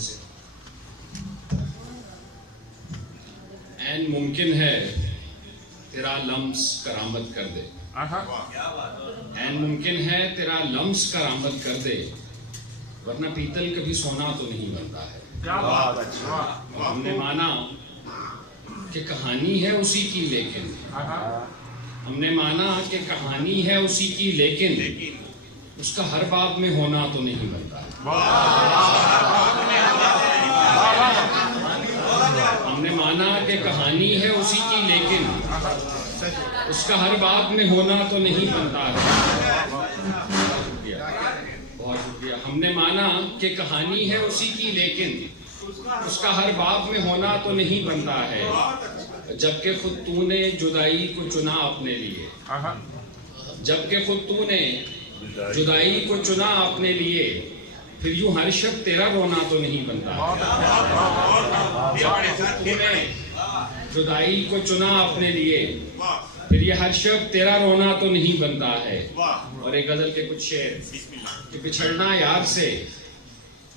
से। ऐन मुमकिन है तेरा लम्स करामत कर दे, ऐन मुमकिन है तेरा लम्स करामत कर दे, वरना पीतल कभी सोना तो नहीं बनता है। और हमने माना कि कहानी है उसी की, लेकिन हमने माना कि कहानी है उसी की, लेकिन उसका हर बाब में होना तो नहीं बनता है। हमने माना कि कहानी है उसी की, लेकिन उसका हर बाब में होना तो नहीं बनता है। बहुत शुक्रिया। हमने माना कि कहानी है उसी की, लेकिन उसका हर बाब में होना तो नहीं बनता है। जबकि खुद तूने जुदाई को चुना अपने लिए, जबकि खुद तूने जुदाई को चुना अपने लिए, फिर यूं हर शब तेरा रोना तो नहीं बनता। तूने जुदाई को चुना अपने लिए, फिर ये हर शब तेरा रोना तो नहीं बनता है। और एक गजल के कुछ शेर कि बिछड़ना यार से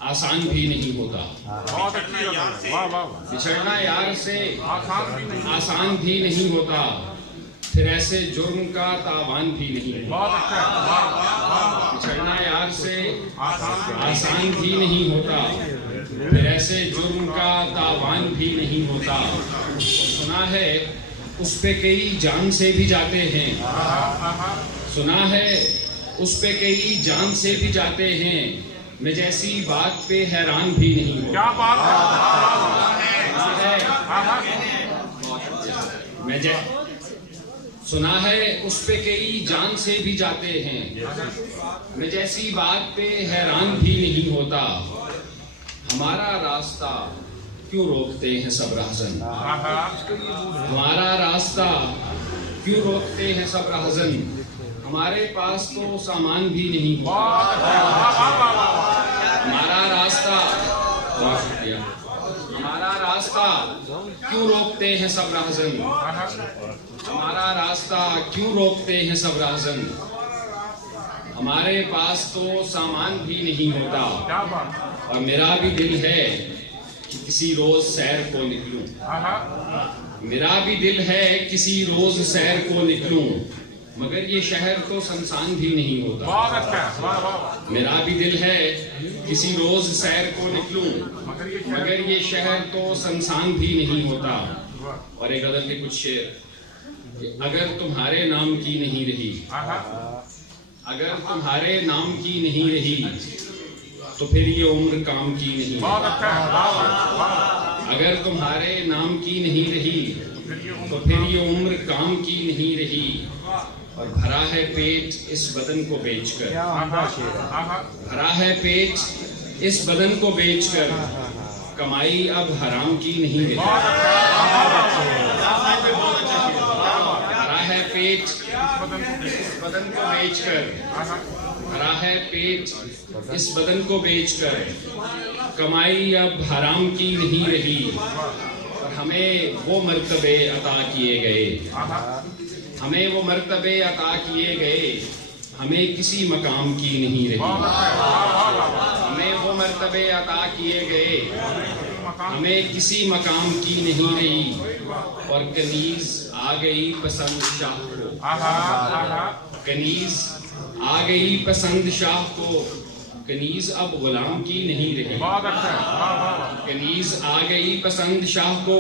आसान भी नहीं होता, बिछड़ना यार से आसान भी नहीं होता, फिर ऐसे जुर्म का तावान भी नहीं होता। बिछड़ना यार से आसान भी नहीं होता, फिर ऐसे जुर्म का तावान भी नहीं होता। सुना है उस पे कई जान से भी जाते हैं, सुना है उस पे कई जान से भी जाते हैं, मैं जैसी बात पे हैरान भी नहीं होता। क्या बात है? सुना है उस पे कई जान से भी जाते हैं, मैं जैसी बात पे हैरान भी नहीं होता। हमारा रास्ता क्यों रोकते हैं सब राहज़न, हमारा रास्ता क्यों रोकते हैं सब राहज़न, हमारे पास तो सामान भी नहीं होता। हमारा रास्ता, हमारा रास्ता क्यों रोकते हैं सब राहज़न, हमारा रास्ता क्यों रोकते हैं सब राहज़न, हमारे पास तो सामान भी नहीं होता। और मेरा भी दिल है कि किसी रोज सैर को निकलूं, मेरा भी दिल है किसी रोज सैर को निकलूं, मगर ये शहर तो संसान भी नहीं होता। मेरा भी दिल है किसी रोज सैर को निकलूं, मगर ये शहर तो संसान भी नहीं होता। और एक गजल के कुछ शेर, अगर तुम्हारे नाम की नहीं रही, अगर तुम्हारे नाम की नहीं रही, तो फिर ये उम्र काम की नहीं। अगर तुम्हारे नाम की नहीं रही, तो फिर ये उम्र काम की नहीं रही। और भरा है पेट इस बदन को बेचकर, भरा है पेट इस बदन को बेचकर, कमाई अब हराम की नहीं रही। भरा है पेट इस बदन को बेचकर, भरा है पेट इस बदन को बेचकर, कमाई अब हराम की नहीं रही। और हमें वो मर्तबे अता किए गए, हमें वो मर्तबे अता किए गए, हमें किसी मकाम की नहीं रही। हमें वो मर्तबे अता किए गए, हमें किसी मकाम की नहीं रही। और कनीज आ गई पसंद शाह को, कनीज आ गई पसंद शाह को, कनीज अब गुलाम की नहीं रही। कनीज आ गई पसंद शाह को,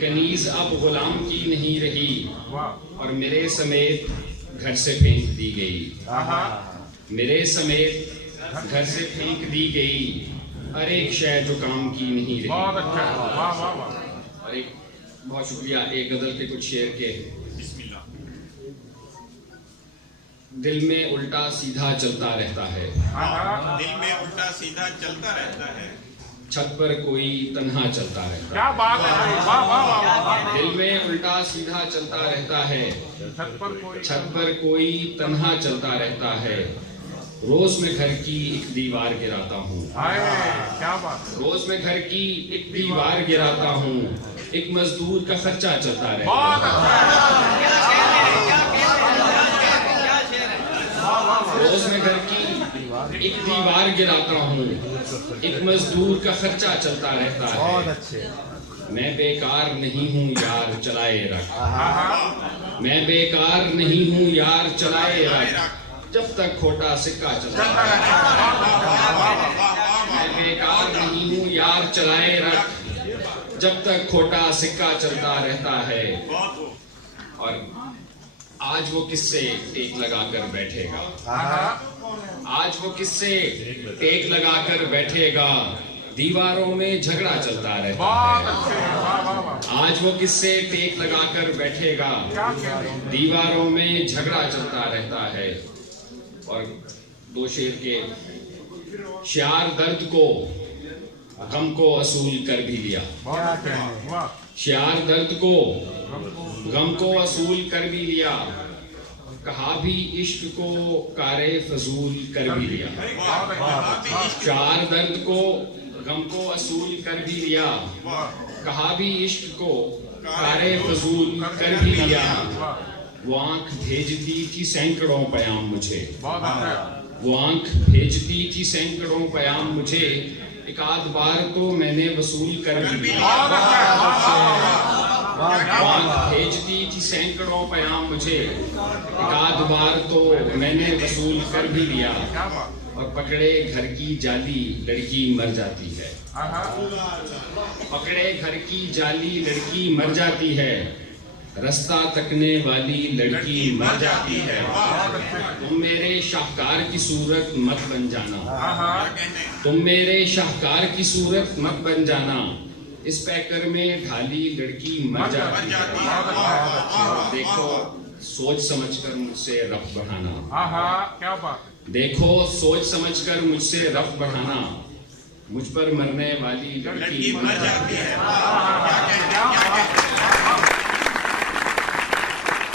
कनीज अब गुलाम की नहीं रही। और मेरे समेत घर से फेंक दी गई, मेरे समेत घर से फेंक दी गई, हर एक शय जो काम की नहीं रही। और एक बहुत शुक्रिया। एक गजल के कुछ शेर के, दिल में उल्टा सीधा चलता रहता है, दिल में उल्टा सीधा चलता रहता है, छत पर कोई तन्हा चलता रहता है। क्या बात है, वाह वाह वाह। दिल में उल्टा सीधा चलता रहता है, छत पर कोई तन्हा चलता रहता है। रोज मैं घर की एक दीवार गिराता हूँ, क्या बात। रोज मैं घर की एक दीवार गिराता हूँ, एक मजदूर का खर्चा चलता रहता है। रोज मैं घर की एक दीवार गिराता हूँ, एक मजदूर का खर्चा चलता रहता बहुत है। अच्छे। मैं बेकार नहीं हूँ यार चलाए रख, मैं बेकार नहीं हूँ यार चलाए रख, जब तक खोटा सिक्का चलता है। मैं बेकार नहीं हूँ यार चलाए रख, जब तक खोटा सिक्का चलता रहता है। और आज वो किससे टेक लगाकर बैठेगा, आज वो किससे टेक लगाकर बैठेगा, दीवारों में झगड़ा चलता रहता है। आज वो किससे टेक लगाकर बैठेगा, दीवारों में झगड़ा चलता रहता है। और दो शेर के शार दर्द को गम को असूल कर भी लिया, शार दर्द को गम को असूल कर भी लिया, कहा भी इश्क को कारे फजूल कर भी लिया। शार दर्द को गम को असूल कर भी लिया, कहा भी इश्क को कारे फजूल कर भी लिया। वो आंख भेजती थी सैकड़ों पयाम मुझे, वो आंख भेजती थी सैकड़ों पयाम मुझे, एक आध बार तो मैंने वसूल कर भी लिया। वो आंख भेजती थी सैकड़ों पयाम मुझे, एक आध बार तो मैंने वसूल कर भी लिया। और पकड़े घर की जाली लड़की मर जाती है, पकड़े घर की जाली लड़की मर जाती है, रास्ता तकने वाली लड़की मर जाती है। तुम मेरे शाहकार की सूरत मत बन जाना, तुम मेरे शाहकार की सूरत मत बन जाना, इस पैकर में ढाली लड़की मर जाती है। देखो सोच समझकर मुझसे रफ बढ़ाना, क्या बात। देखो सोच समझकर मुझसे रफ बढ़ाना, मुझ पर मरने वाली लड़की मर जाती है।